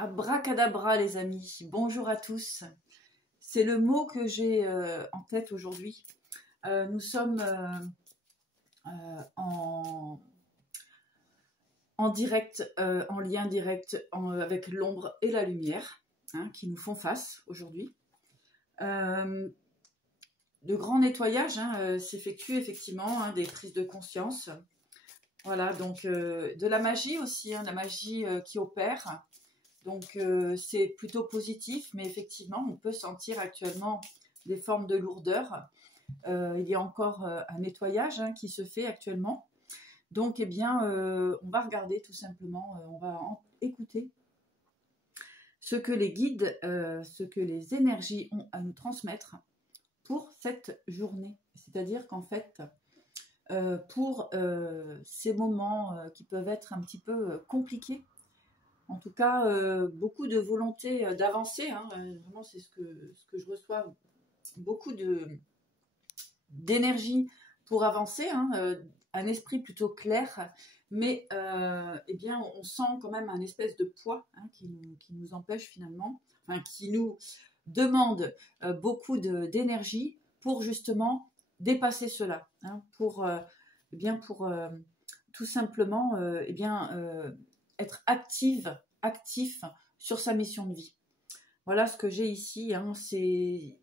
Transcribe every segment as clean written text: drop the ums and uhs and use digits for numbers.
Abracadabra les amis, bonjour à tous. C'est le mot que j'ai en tête aujourd'hui. Nous sommes en direct, en lien direct avec l'ombre et la lumière qui nous font face aujourd'hui. De grands nettoyages s'effectuent effectivement, des prises de conscience. Voilà, donc de la magie aussi, la magie qui opère. Donc c'est plutôt positif, mais effectivement, on peut sentir actuellement des formes de lourdeur. Il y a encore un nettoyage qui se fait actuellement. Donc, eh bien, on va regarder tout simplement, on va écouter ce que les guides, ce que les énergies ont à nous transmettre pour cette journée. C'est-à-dire qu'en fait, pour ces moments qui peuvent être un petit peu compliqués, en tout cas, beaucoup de volonté d'avancer. Vraiment, c'est ce que je reçois, beaucoup d'énergie pour avancer, un esprit plutôt clair, mais eh bien, on sent quand même un espèce de poids qui nous empêche finalement, qui nous demande beaucoup d'énergie pour justement dépasser cela, pour tout simplement être actif sur sa mission de vie. Voilà ce que j'ai ici, c'est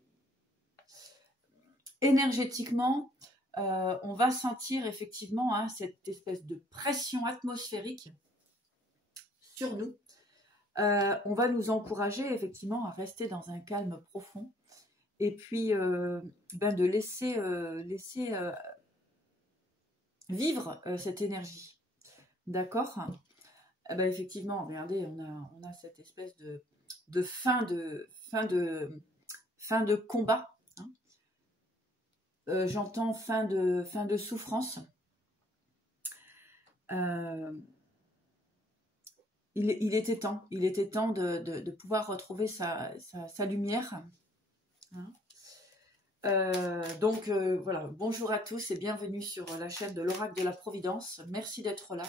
énergétiquement, on va sentir effectivement cette espèce de pression atmosphérique sur nous. On va nous encourager effectivement à rester dans un calme profond et puis de laisser vivre cette énergie. D'accord ? Effectivement, regardez, on a cette espèce de fin de combat. J'entends fin de souffrance. Il était temps de pouvoir retrouver sa lumière. Donc voilà, bonjour à tous et bienvenue sur la chaîne de l'Oracle de la Providence. Merci d'être là.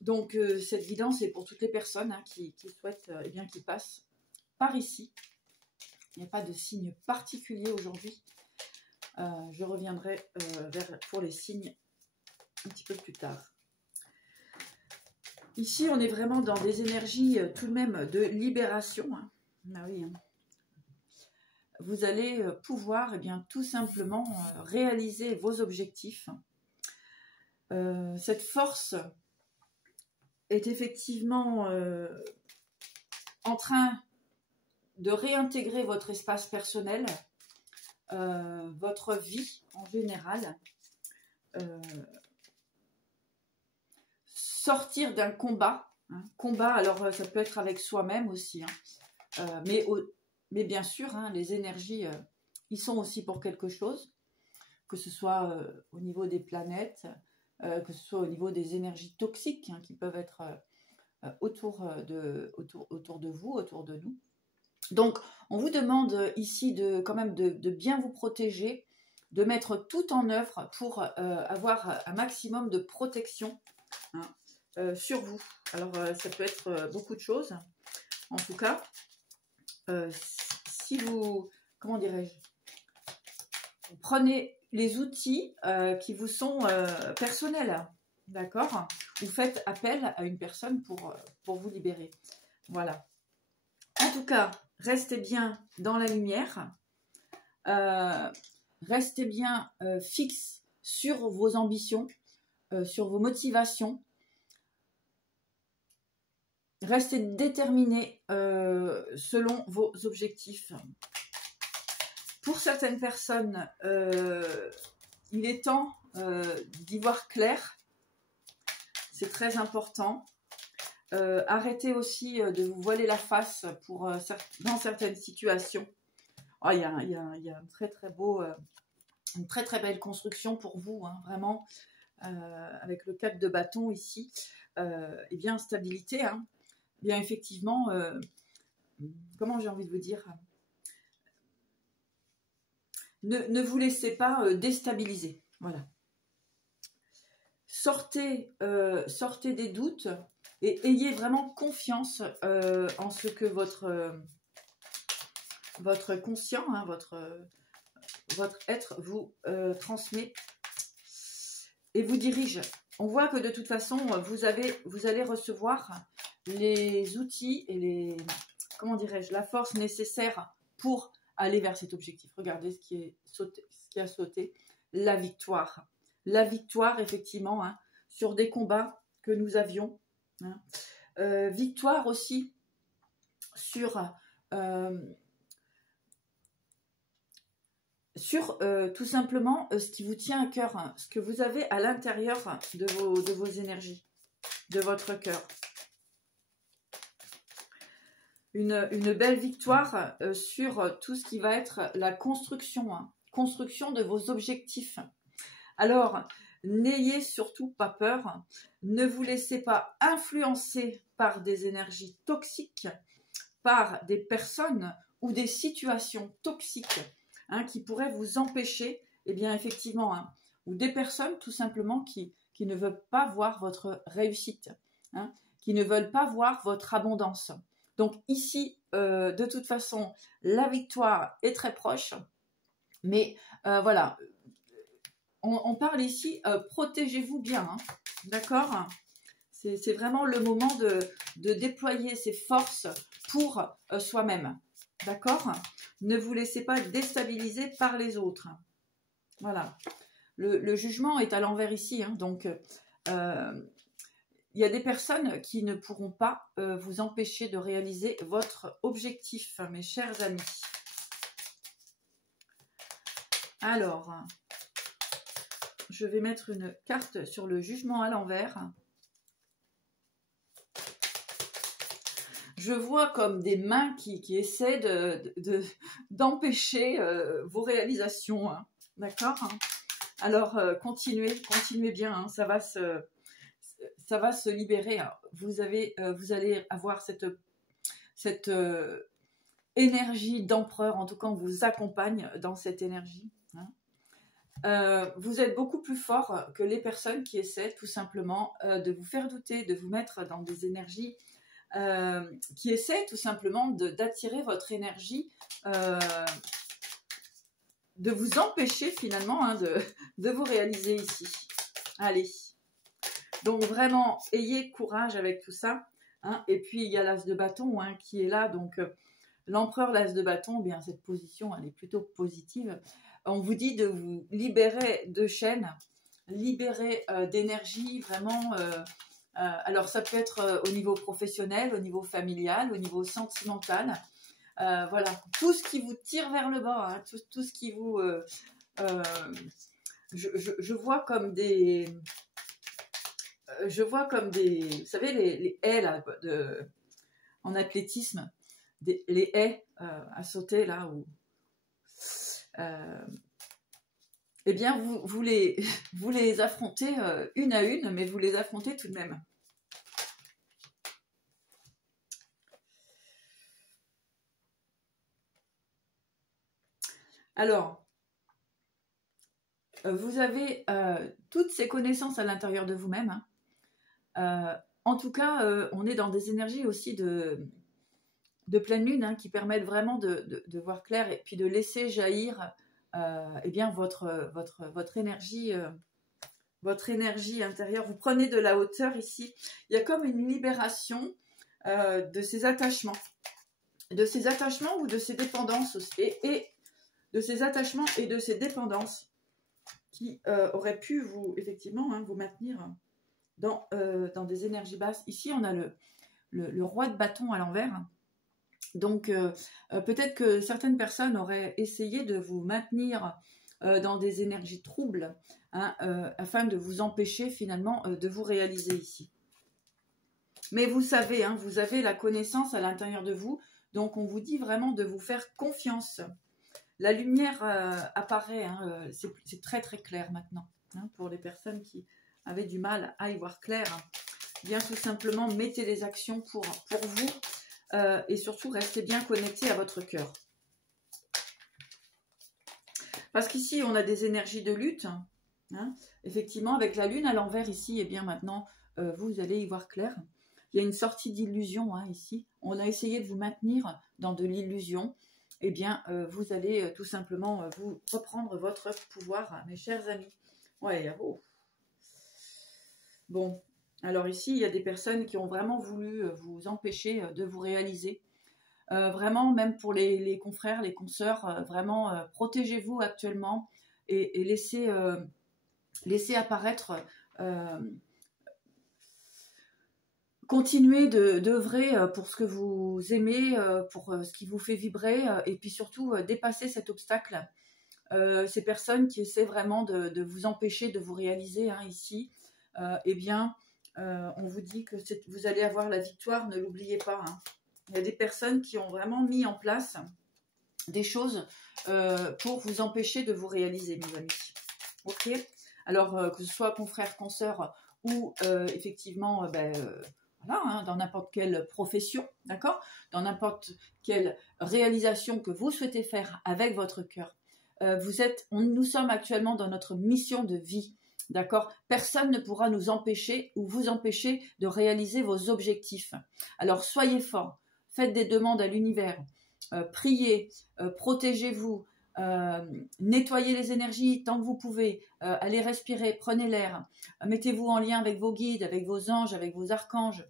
Donc cette guidance est pour toutes les personnes qui souhaitent qui passent par ici. Il n'y a pas de signe particulier aujourd'hui. Je reviendrai pour les signes un petit peu plus tard. Ici, on est vraiment dans des énergies tout de même de libération. Oui. Vous allez pouvoir tout simplement réaliser vos objectifs. Cette force est effectivement en train de réintégrer votre espace personnel, votre vie en général, sortir d'un combat. Combat, alors ça peut être avec soi-même aussi, mais bien sûr, les énergies, ils sont aussi pour quelque chose, que ce soit au niveau des planètes, que ce soit au niveau des énergies toxiques qui peuvent être autour de vous, autour de nous. Donc, on vous demande ici quand même de bien vous protéger, de mettre tout en œuvre pour avoir un maximum de protection sur vous. Alors, ça peut être beaucoup de choses. En tout cas, si vous, comment dirais-je, vous prenez les outils qui vous sont personnels, d'accord ? Vous faites appel à une personne pour vous libérer. Voilà. En tout cas, restez bien dans la lumière, restez bien fixe sur vos ambitions, sur vos motivations, restez déterminé selon vos objectifs. Pour certaines personnes, il est temps d'y voir clair, c'est très important. Arrêtez aussi de vous voiler la face dans certaines situations. Il y a un très très beau, une très très belle construction pour vous, vraiment, avec le 4 de bâton ici. Et bien stabilité, bien effectivement, comment j'ai envie de vous dire, ne vous laissez pas déstabiliser. Voilà. Sortez des doutes. Et ayez vraiment confiance en ce que votre conscient, hein, votre être vous transmet et vous dirige. On voit que de toute façon, vous allez recevoir les outils et comment dirais-je, la force nécessaire pour aller vers cet objectif. Regardez ce qui a sauté, la victoire. La victoire, effectivement, hein, sur des combats que nous avions. Hein. Victoire aussi sur tout simplement ce qui vous tient à cœur, hein, ce que vous avez à l'intérieur de vos énergies, de votre cœur. Une belle victoire sur tout ce qui va être la construction, hein, construction de vos objectifs. Alors, n'ayez surtout pas peur, ne vous laissez pas influencer par des énergies toxiques, par des personnes ou des situations toxiques, hein, qui pourraient vous empêcher, eh bien effectivement, hein, ou des personnes tout simplement qui ne veulent pas voir votre réussite, hein, qui ne veulent pas voir votre abondance. Donc ici, de toute façon, la victoire est très proche, mais voilà, on parle ici, protégez-vous bien, hein, d'accord ? C'est vraiment le moment de déployer ses forces pour soi-même, d'accord ? Ne vous laissez pas déstabiliser par les autres. Voilà. Le jugement est à l'envers ici, hein, donc il y a des personnes qui ne pourront pas vous empêcher de réaliser votre objectif, mes chers amis. Alors, je vais mettre une carte sur le jugement à l'envers. Je vois comme des mains qui essaient d'empêcher vos réalisations. Hein. D'accord, hein. Alors, continuez bien. Hein. Ça va se libérer. Hein. Vous allez avoir cette énergie d'empereur. En tout cas, on vous accompagne dans cette énergie. Hein. Vous êtes beaucoup plus fort que les personnes qui essaient tout simplement de vous faire douter, de vous mettre dans des énergies qui essaient tout simplement d'attirer votre énergie, de vous empêcher finalement, hein, de vous réaliser ici. Allez, donc vraiment, ayez courage avec tout ça. Hein. Et puis, il y a l'as de bâton, hein, qui est là. Donc, l'empereur, l'as de bâton, bien cette position, elle est plutôt positive. On vous dit de vous libérer de chaînes, libérer d'énergie, vraiment... alors, ça peut être au niveau professionnel, au niveau familial, au niveau sentimental. Voilà, tout ce qui vous tire vers le bas, hein, tout ce qui vous... je vois comme des... vous savez, les haies là, en athlétisme, les haies à sauter là, où... eh bien, vous les affrontez une à une, mais vous les affrontez tout de même. Alors, vous avez toutes ces connaissances à l'intérieur de vous-même. Hein. En tout cas, on est dans des énergies aussi de pleine lune, hein, qui permettent vraiment de voir clair et puis de laisser jaillir eh bien votre énergie intérieure. Vous prenez de la hauteur ici. Il y a comme une libération de ces attachements ou de ces dépendances aussi, et de ces attachements et de ces dépendances qui auraient pu effectivement, hein, vous maintenir dans des énergies basses. Ici, on a le roi de bâton à l'envers. Donc, peut-être que certaines personnes auraient essayé de vous maintenir dans des énergies troubles, hein, afin de vous empêcher finalement de vous réaliser ici. Mais vous savez, hein, vous avez la connaissance à l'intérieur de vous, donc on vous dit vraiment de vous faire confiance. La lumière apparaît, hein, c'est très très clair maintenant, hein, pour les personnes qui avaient du mal à y voir clair. Bien tout simplement, mettez des actions pour vous. Et surtout, restez bien connectés à votre cœur. Parce qu'ici, on a des énergies de lutte. Hein. Effectivement, avec la lune à l'envers ici, et bien maintenant, vous allez y voir clair. il y a une sortie d'illusion hein, ici. On a essayé de vous maintenir dans de l'illusion. Eh bien, vous allez tout simplement vous reprendre votre pouvoir, mes chers amis. Ouais, oh. Bon, alors ici, il y a des personnes qui ont vraiment voulu vous empêcher de vous réaliser. Vraiment, même pour les confrères, les consoeurs, vraiment, protégez-vous actuellement et laissez apparaître, continuez d'œuvrer pour ce que vous aimez, pour ce qui vous fait vibrer, et puis surtout, dépasser cet obstacle. Ces personnes qui essaient vraiment de vous empêcher de vous réaliser hein, ici, eh bien, on vous dit que vous allez avoir la victoire, ne l'oubliez pas. Hein. Il y a des personnes qui ont vraiment mis en place des choses pour vous empêcher de vous réaliser, mes amis. Ok. Alors, que ce soit confrère, consoeur ou effectivement, voilà, hein, dans n'importe quelle profession, d'accord, dans n'importe quelle réalisation que vous souhaitez faire avec votre cœur. Nous sommes actuellement dans notre mission de vie. D'accord? Personne ne pourra nous empêcher ou vous empêcher de réaliser vos objectifs. Alors, soyez forts. Faites des demandes à l'univers. Priez. Protégez-vous. Nettoyez les énergies tant que vous pouvez. Allez respirer. Prenez l'air. Mettez-vous en lien avec vos guides, avec vos anges, avec vos archanges,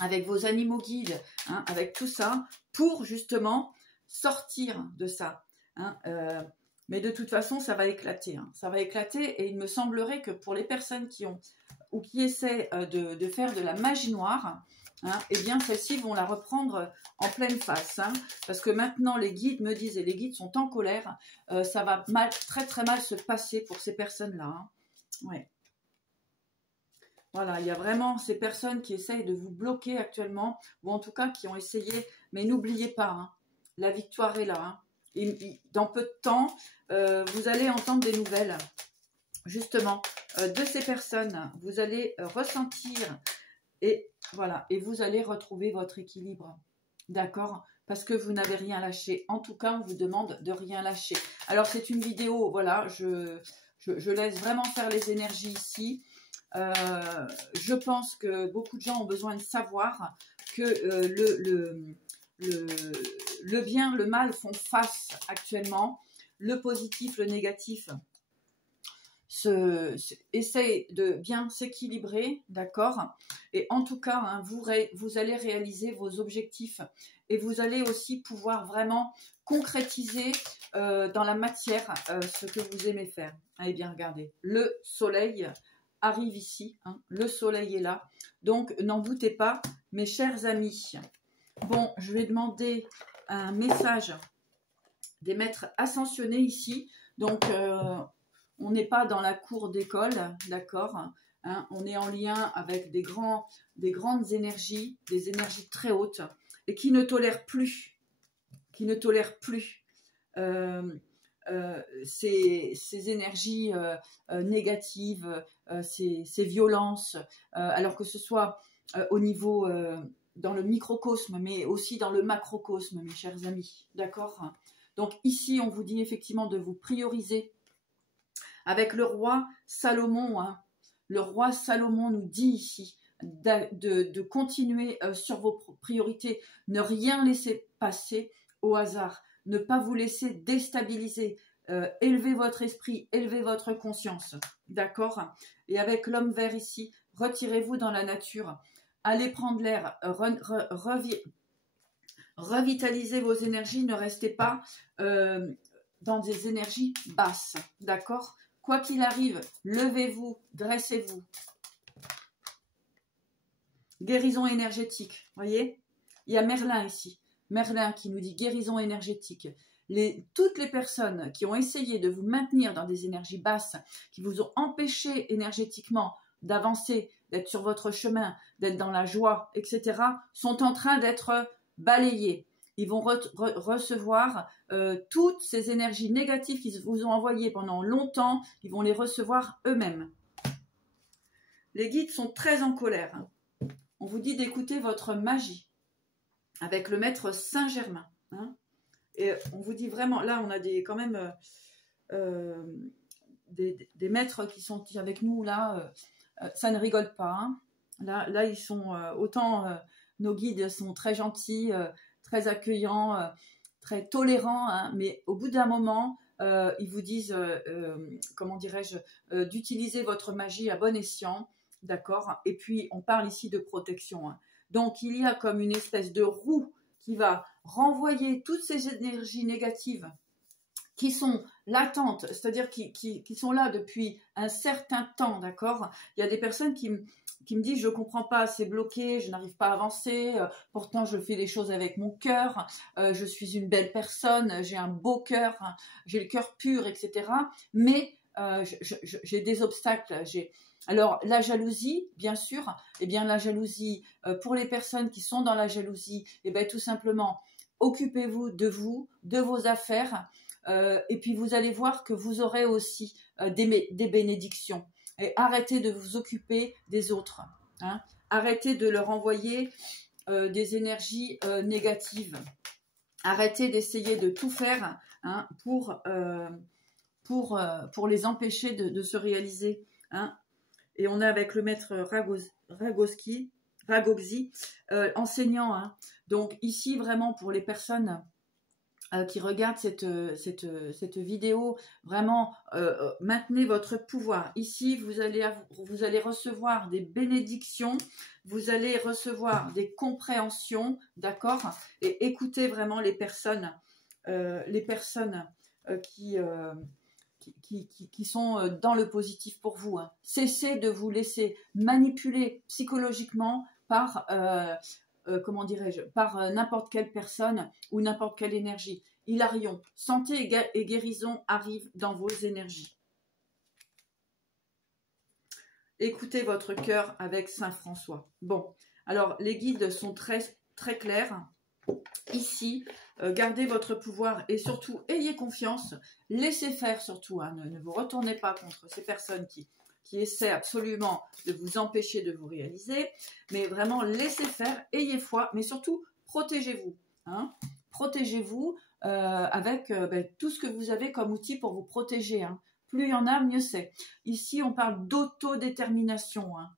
avec vos animaux guides, hein, avec tout ça pour justement sortir de ça. Hein, mais de toute façon, ça va éclater. Hein. Ça va éclater et il me semblerait que pour les personnes qui ont ou qui essaient de faire de la magie noire, hein, eh bien, celles-ci vont la reprendre en pleine face. Hein, parce que maintenant, les guides me disent, et les guides sont en colère, ça va très très mal se passer pour ces personnes-là. Hein. Ouais. Voilà, il y a vraiment ces personnes qui essayent de vous bloquer actuellement, ou en tout cas qui ont essayé, mais n'oubliez pas, hein, la victoire est là. Hein. Dans peu de temps, vous allez entendre des nouvelles, justement, de ces personnes. Vous allez ressentir, et voilà, et vous allez retrouver votre équilibre. D'accord? Parce que vous n'avez rien lâché. En tout cas, on vous demande de rien lâcher. Alors, c'est une vidéo, voilà, je laisse vraiment faire les énergies ici. Je pense que beaucoup de gens ont besoin de savoir que le bien, le mal font face actuellement. Le positif, le négatif essaye de bien s'équilibrer, d'accord? Et en tout cas, hein, vous allez réaliser vos objectifs et vous allez aussi pouvoir vraiment concrétiser dans la matière ce que vous aimez faire. Allez bien, regardez, le soleil arrive ici, hein, le soleil est là, donc n'en doutez pas, mes chers amis. Bon, je vais demander un message des maîtres ascensionnés ici, donc on n'est pas dans la cour d'école, d'accord, hein, on est en lien avec des grandes énergies, des énergies très hautes, et qui ne tolèrent plus, ces énergies négatives, ces violences, alors que ce soit au niveau dans le microcosme, mais aussi dans le macrocosme, mes chers amis, d'accord? Donc ici, on vous dit effectivement de vous prioriser avec le roi Salomon. Hein. Le roi Salomon nous dit ici de continuer sur vos priorités, ne rien laisser passer au hasard, ne pas vous laisser déstabiliser, élevez votre esprit, élevez votre conscience, d'accord? Et avec l'homme vert ici, retirez-vous dans la nature, allez prendre l'air, revitalisez vos énergies, ne restez pas dans des énergies basses, d'accord? Quoi qu'il arrive, levez-vous, dressez-vous. Guérison énergétique, voyez? Il y a Merlin ici. Merlin qui nous dit guérison énergétique. Toutes les personnes qui ont essayé de vous maintenir dans des énergies basses, qui vous ont empêché énergétiquement d'avancer, d'être sur votre chemin, d'être dans la joie, etc., sont en train d'être balayées. Ils vont recevoir toutes ces énergies négatives qu'ils vous ont envoyées pendant longtemps, ils vont les recevoir eux-mêmes. Les guides sont très en colère. Hein. On vous dit d'écouter votre magie avec le maître Saint-Germain. Hein. Et on vous dit vraiment, là on a quand même des maîtres qui sont avec nous, là, ça ne rigole pas. Hein. Là ils sont autant nos guides sont très gentils, très accueillants, très tolérants, hein, mais au bout d'un moment, ils vous disent, comment dirais-je, d'utiliser votre magie à bon escient, d'accord? Et puis, on parle ici de protection, hein. Donc, il y a comme une espèce de roue qui va renvoyer toutes ces énergies négatives qui sont latentes, c'est-à-dire qui sont là depuis un certain temps, d'accord? Il y a des personnes qui me disent, je ne comprends pas, c'est bloqué, je n'arrive pas à avancer, pourtant je fais les choses avec mon cœur, je suis une belle personne, j'ai un beau cœur, hein, j'ai le cœur pur, etc. Mais j'ai des obstacles. Alors, la jalousie, bien sûr, eh bien, la jalousie, pour les personnes qui sont dans la jalousie, eh bien, tout simplement, occupez-vous, de vos affaires, et puis vous allez voir que vous aurez aussi des bénédictions. Et arrêtez de vous occuper des autres, hein. Arrêtez de leur envoyer des énergies négatives. Arrêtez d'essayer de tout faire, hein, pour les empêcher de se réaliser, hein. Et on est avec le maître Ragozzi, enseignant, hein. Donc ici, vraiment, pour les personnes qui regardent cette vidéo, vraiment, maintenez votre pouvoir. Ici, vous allez recevoir des bénédictions, vous allez recevoir des compréhensions, d'accord? Et écoutez vraiment les personnes qui sont dans le positif pour vous, hein. Cessez de vous laisser manipuler psychologiquement par, comment dirais-je, par n'importe quelle personne ou n'importe quelle énergie. Hilarion, santé et guérison arrivent dans vos énergies. Écoutez votre cœur avec Saint François. Bon, alors les guides sont très, très clairs. Ici, gardez votre pouvoir et surtout, ayez confiance. Laissez faire surtout, hein, ne vous retournez pas contre ces personnes qui essaient absolument de vous empêcher de vous réaliser. Mais vraiment, laissez faire, ayez foi, mais surtout, protégez-vous, hein. Protégez-vous avec tout ce que vous avez comme outil pour vous protéger, hein. Plus il y en a, mieux c'est. Ici, on parle d'autodétermination, hein.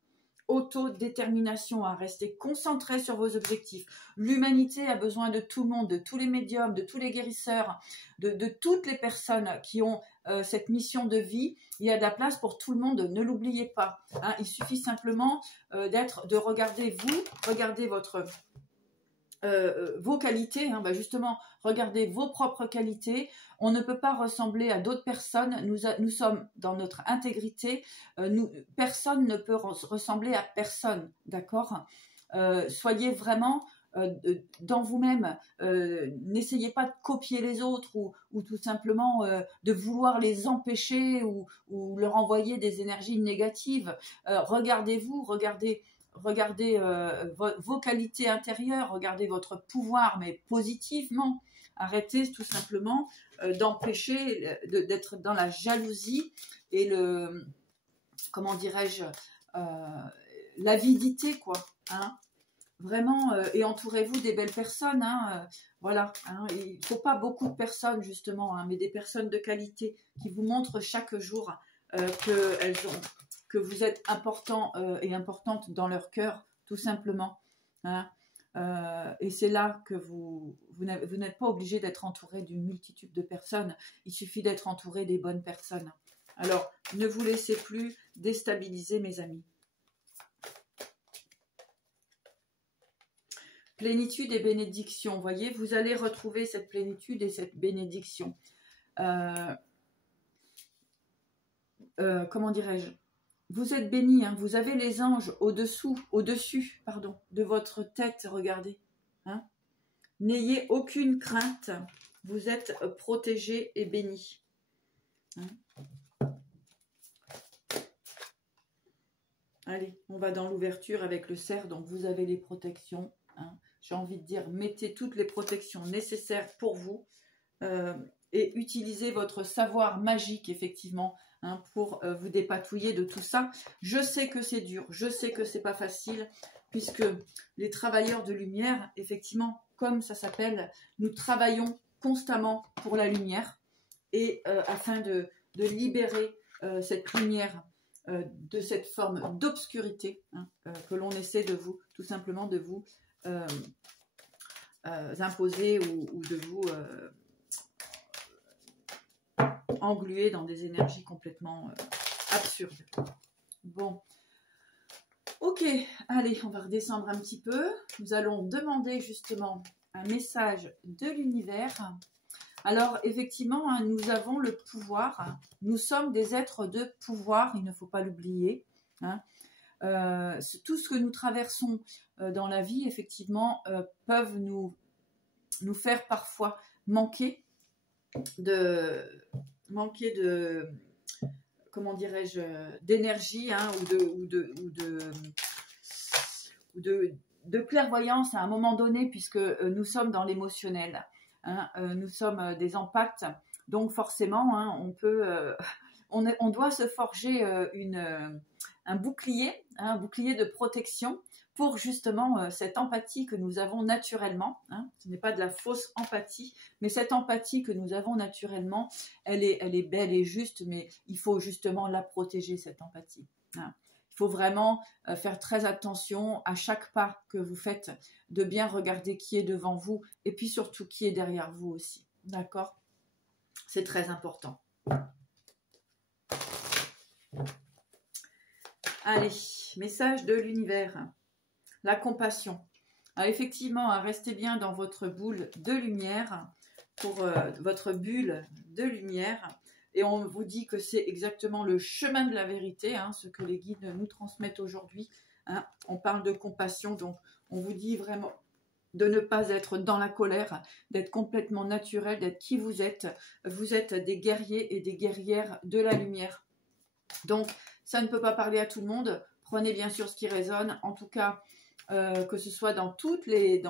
Autodétermination, à rester concentré sur vos objectifs. L'humanité a besoin de tout le monde, de tous les médiums, de tous les guérisseurs, de toutes les personnes qui ont cette mission de vie. Il y a de la place pour tout le monde, ne l'oubliez pas, hein. Il suffit simplement de regarder vos qualités, hein, justement, regardez vos propres qualités. On ne peut pas ressembler à d'autres personnes. Nous sommes dans notre intégrité. Personne ne peut ressembler à personne, d'accord? Soyez vraiment dans vous-même. N'essayez pas de copier les autres ou tout simplement de vouloir les empêcher ou leur envoyer des énergies négatives. Regardez-vous, regardez vos qualités intérieures, regardez votre pouvoir, mais positivement. Arrêtez tout simplement d'empêcher d'être dans la jalousie et comment dirais-je, l'avidité, quoi, hein. Vraiment, et entourez-vous des belles personnes, hein, voilà, hein. Il ne faut pas beaucoup de personnes, justement, hein, mais des personnes de qualité qui vous montrent chaque jour que vous êtes important et importante dans leur cœur, tout simplement, hein. Et c'est là que vous n'êtes pas obligé d'être entouré d'une multitude de personnes. Il suffit d'être entouré des bonnes personnes. Alors, ne vous laissez plus déstabiliser, mes amis. Plénitude et bénédiction. Vous voyez, vous allez retrouver cette plénitude et cette bénédiction. Comment dirais-je? Vous êtes bénis, hein, vous avez les anges au-dessus de votre tête, regardez, hein. N'ayez aucune crainte, vous êtes protégés et bénis, hein. Allez, on va dans l'ouverture avec le cerf, donc vous avez les protections, hein. J'ai envie de dire, mettez toutes les protections nécessaires pour vous et utilisez votre savoir magique, effectivement, hein, pour vous dépatouiller de tout ça. Je sais que c'est dur, je sais que c'est pas facile, puisque les travailleurs de lumière, effectivement, comme ça s'appelle, nous travaillons constamment pour la lumière et afin de libérer cette lumière de cette forme d'obscurité hein, que l'on essaie de vous, tout simplement de vous imposer ou de vous engluer dans des énergies complètement absurdes. Bon, ok, allez, on va redescendre un petit peu. Nous allons demander justement un message de l'univers. Alors, effectivement, hein, nous avons le pouvoir. Nous sommes des êtres de pouvoir, il ne faut pas l'oublier. Hein. Tout ce que nous traversons dans la vie, effectivement, peuvent nous faire parfois manquer de comment dirais-je, d'énergie hein, ou de clairvoyance à un moment donné, puisque nous sommes dans l'émotionnel. Hein, nous sommes des impacts, donc forcément, hein, on doit se forger un bouclier de protection pour justement cette empathie que nous avons naturellement. Hein, ce n'est pas de la fausse empathie, mais cette empathie que nous avons naturellement, elle est belle et juste, mais il faut justement la protéger, cette empathie. Hein. Il faut vraiment faire très attention à chaque pas que vous faites, de bien regarder qui est devant vous et puis surtout qui est derrière vous aussi. D'accord ? C'est très important. Allez, message de l'univers. La compassion. Alors effectivement, restez bien dans votre boule de lumière, pour votre bulle de lumière. Et on vous dit que c'est exactement le chemin de la vérité, hein, ce que les guides nous transmettent aujourd'hui. Hein. On parle de compassion, donc on vous dit vraiment de ne pas être dans la colère, d'être complètement naturel, d'être qui vous êtes. Vous êtes des guerriers et des guerrières de la lumière. Donc, ça ne peut pas parler à tout le monde. Prenez bien sûr ce qui résonne. En tout cas, que ce soit dans toutes les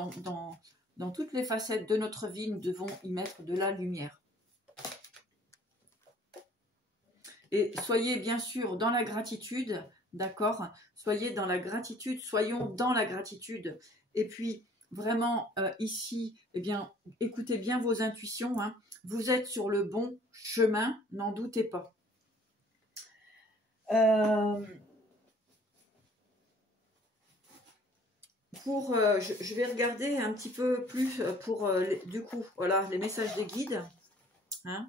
facettes de notre vie, nous devons y mettre de la lumière. Et soyez bien sûr dans la gratitude, d'accord ? Soyez dans la gratitude, soyons dans la gratitude. Et puis, vraiment, ici, eh bien, écoutez bien vos intuitions. Hein. Vous êtes sur le bon chemin, n'en doutez pas. Je vais regarder un petit peu plus pour, du coup, voilà, les messages des guides. Hein.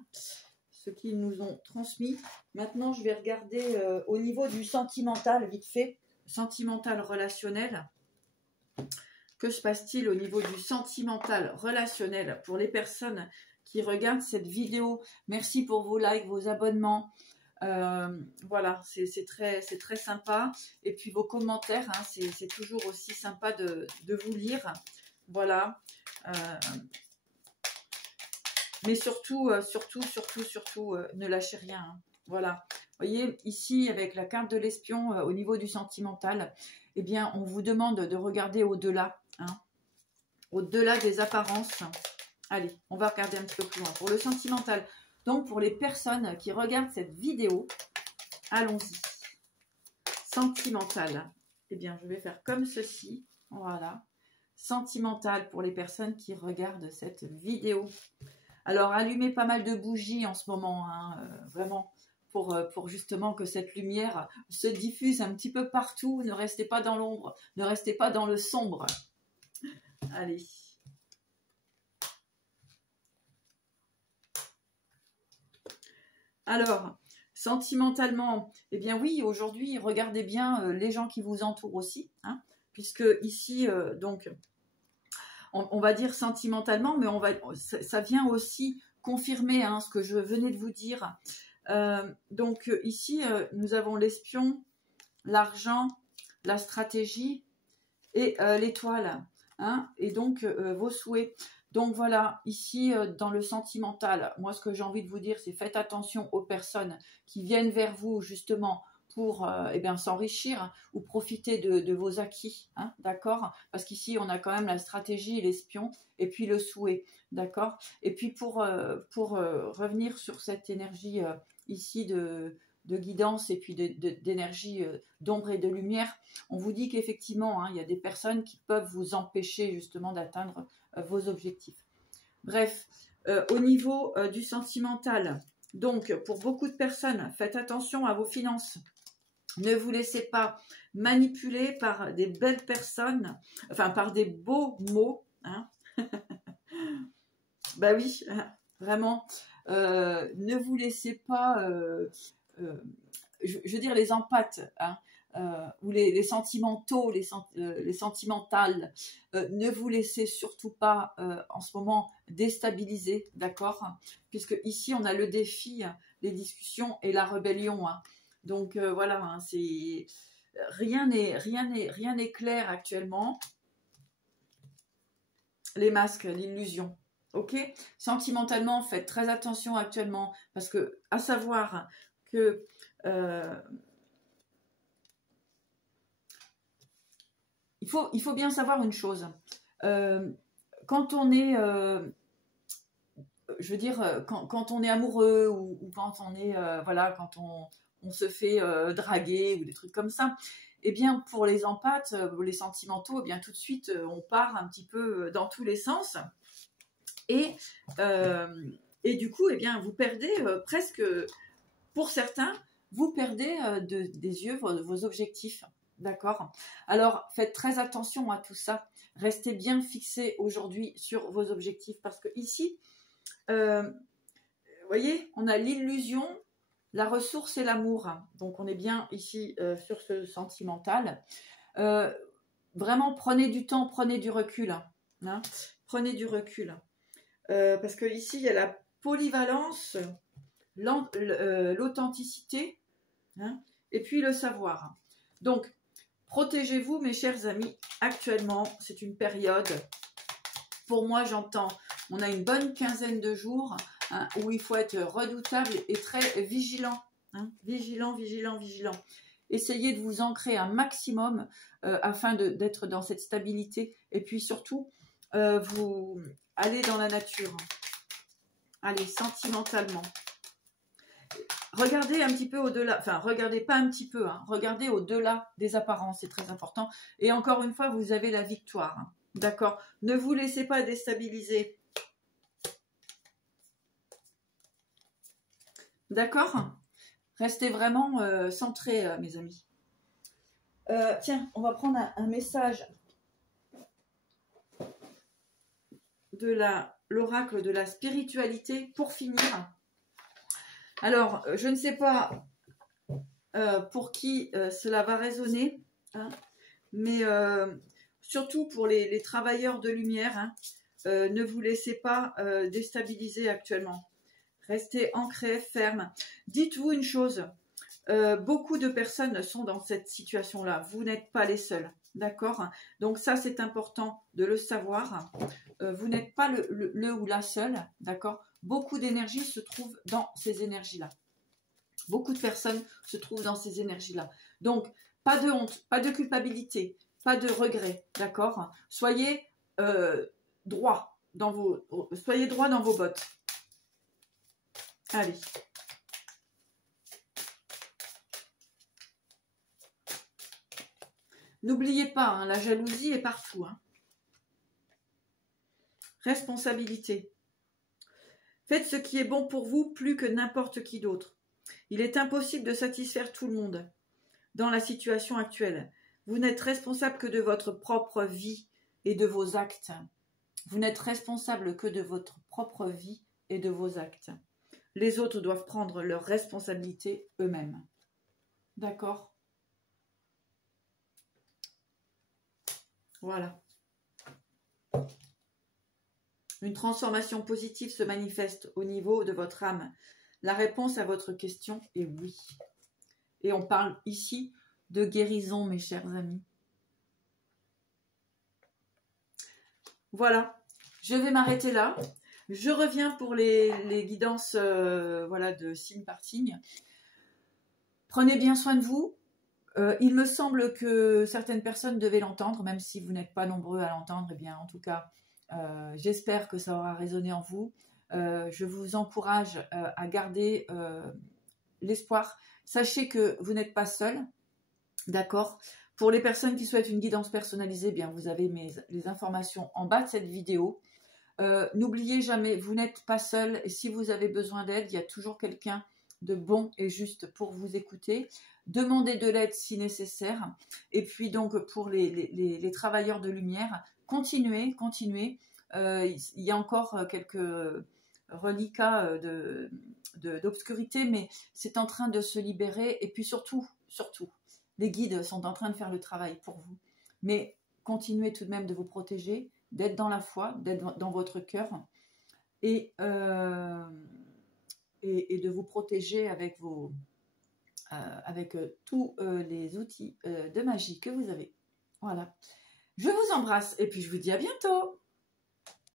Ce qu'ils nous ont transmis. Maintenant, je vais regarder au niveau du sentimental, vite fait, sentimental relationnel. Que se passe-t-il au niveau du sentimental relationnel pour les personnes qui regardent cette vidéo? Merci pour vos likes, vos abonnements. Voilà, c'est très sympa. Et puis vos commentaires, hein, c'est toujours aussi sympa de vous lire. Voilà. Mais surtout, ne lâchez rien. Hein. Voilà. Vous voyez, ici, avec la carte de l'espion, au niveau du sentimental, eh bien, on vous demande de regarder au-delà. Hein, au-delà des apparences. Allez, on va regarder un petit peu plus loin. Pour le sentimental, donc pour les personnes qui regardent cette vidéo, allons-y. Sentimental. Eh bien, je vais faire comme ceci. Voilà. Sentimental pour les personnes qui regardent cette vidéo. Alors, allumez pas mal de bougies en ce moment, hein, vraiment, pour justement que cette lumière se diffuse un petit peu partout. Ne restez pas dans l'ombre, ne restez pas dans le sombre. Allez. Alors, sentimentalement, eh bien oui, aujourd'hui, regardez bien les gens qui vous entourent aussi, hein, puisque ici, donc... On va dire sentimentalement, mais ça vient aussi confirmer hein, ce que je venais de vous dire. Donc ici, nous avons l'espion, l'argent, la stratégie et l'étoile. Hein, et donc, vos souhaits. Donc voilà, ici, dans le sentimental, moi, ce que j'ai envie de vous dire, c'est faites attention aux personnes qui viennent vers vous, justement, pour s'enrichir ou profiter de vos acquis, hein, d'accord? Parce qu'ici, on a quand même la stratégie, l'espion, et puis le souhait, d'accord? Et puis, pour revenir sur cette énergie ici de guidance et puis d'énergie d'ombre et de lumière, on vous dit qu'effectivement, hein, il y a des personnes qui peuvent vous empêcher justement d'atteindre vos objectifs. Bref, au niveau du sentimental, donc pour beaucoup de personnes, faites attention à vos finances. Ne vous laissez pas manipuler par des belles personnes, enfin par des beaux mots. Hein. Bah oui, vraiment. Ne vous laissez pas, je veux dire, les empathes, hein, ou les sentimentaux, les sentimentales. Ne vous laissez surtout pas en ce moment déstabiliser, d'accord? Puisque ici, on a le défi, les discussions et la rébellion. Hein. Donc voilà, hein, c'est rien n'est clair actuellement. Les masques, l'illusion. Ok, sentimentalement, faites très attention actuellement parce que, à savoir que il faut bien savoir une chose. Quand on est, je veux dire, quand on est amoureux ou quand on est, voilà, quand on se fait draguer ou des trucs comme ça, eh bien, pour les empathes, les sentimentaux, eh bien, tout de suite, on part un petit peu dans tous les sens. Et du coup, eh bien, vous perdez presque, pour certains, vous perdez des yeux vos objectifs. D'accord? Alors, faites très attention à tout ça. Restez bien fixés aujourd'hui sur vos objectifs parce que ici, vous voyez, on a l'illusion, la ressource et l'amour. Donc, on est bien ici sur ce sentimental. Vraiment, prenez du temps, prenez du recul. Hein. Prenez du recul. Parce que ici, il y a la polyvalence, l'authenticité, hein, et puis le savoir. Donc, protégez-vous, mes chers amis. Actuellement, c'est une période, pour moi, j'entends, on a une bonne quinzaine de jours hein, où il faut être redoutable et très vigilant. Hein, vigilant. Essayez de vous ancrer un maximum afin d'être dans cette stabilité. Et puis surtout, vous allez dans la nature. Allez, sentimentalement. Regardez un petit peu au-delà, enfin, regardez pas un petit peu, hein, regardez au-delà des apparences, c'est très important. Et encore une fois, vous avez la victoire, hein, d'accord? Ne vous laissez pas déstabiliser. D'accord? Restez vraiment centrés, mes amis. Tiens, on va prendre un message de l'oracle de la spiritualité pour finir. Alors, je ne sais pas pour qui cela va résonner, hein, mais surtout pour les travailleurs de lumière, hein, ne vous laissez pas déstabiliser actuellement. Restez ancrés, fermes. Dites-vous une chose, beaucoup de personnes sont dans cette situation-là. Vous n'êtes pas les seuls, d'accord? Donc ça, c'est important de le savoir. Vous n'êtes pas le ou la seule, d'accord? Beaucoup d'énergie se trouve dans ces énergies-là. Beaucoup de personnes se trouvent dans ces énergies-là. Donc, pas de honte, pas de culpabilité, pas de regret, d'accord? Soyez droit dans vos bottes. Allez. N'oubliez pas, hein, la jalousie est partout. Hein. Responsabilité. Faites ce qui est bon pour vous plus que n'importe qui d'autre. Il est impossible de satisfaire tout le monde dans la situation actuelle. Vous n'êtes responsable que de votre propre vie et de vos actes. Vous n'êtes responsable que de votre propre vie et de vos actes. Les autres doivent prendre leurs responsabilités eux-mêmes. D'accord? Voilà. Une transformation positive se manifeste au niveau de votre âme. La réponse à votre question est oui. Et on parle ici de guérison, mes chers amis. Voilà, je vais m'arrêter là. Je reviens pour les guidances voilà, de signe par signe. Prenez bien soin de vous. Il me semble que certaines personnes devaient l'entendre, même si vous n'êtes pas nombreux à l'entendre. Eh bien, en tout cas, j'espère que ça aura résonné en vous. Je vous encourage à garder l'espoir. Sachez que vous n'êtes pas seul, d'accord? Pour les personnes qui souhaitent une guidance personnalisée, eh bien, vous avez les informations en bas de cette vidéo. N'oubliez jamais, vous n'êtes pas seul et si vous avez besoin d'aide, il y a toujours quelqu'un de bon et juste pour vous écouter. demandez de l'aide si nécessaire. Et puis donc pour les travailleurs de lumière, continuez. Il y a encore quelques reliquats d'obscurité, mais c'est en train de se libérer. Et puis surtout, les guides sont en train de faire le travail pour vous. Mais continuez tout de même de vous protéger, d'être dans la foi, d'être dans votre cœur et de vous protéger avec tous les outils de magie que vous avez. Voilà. Je vous embrasse et puis je vous dis à bientôt.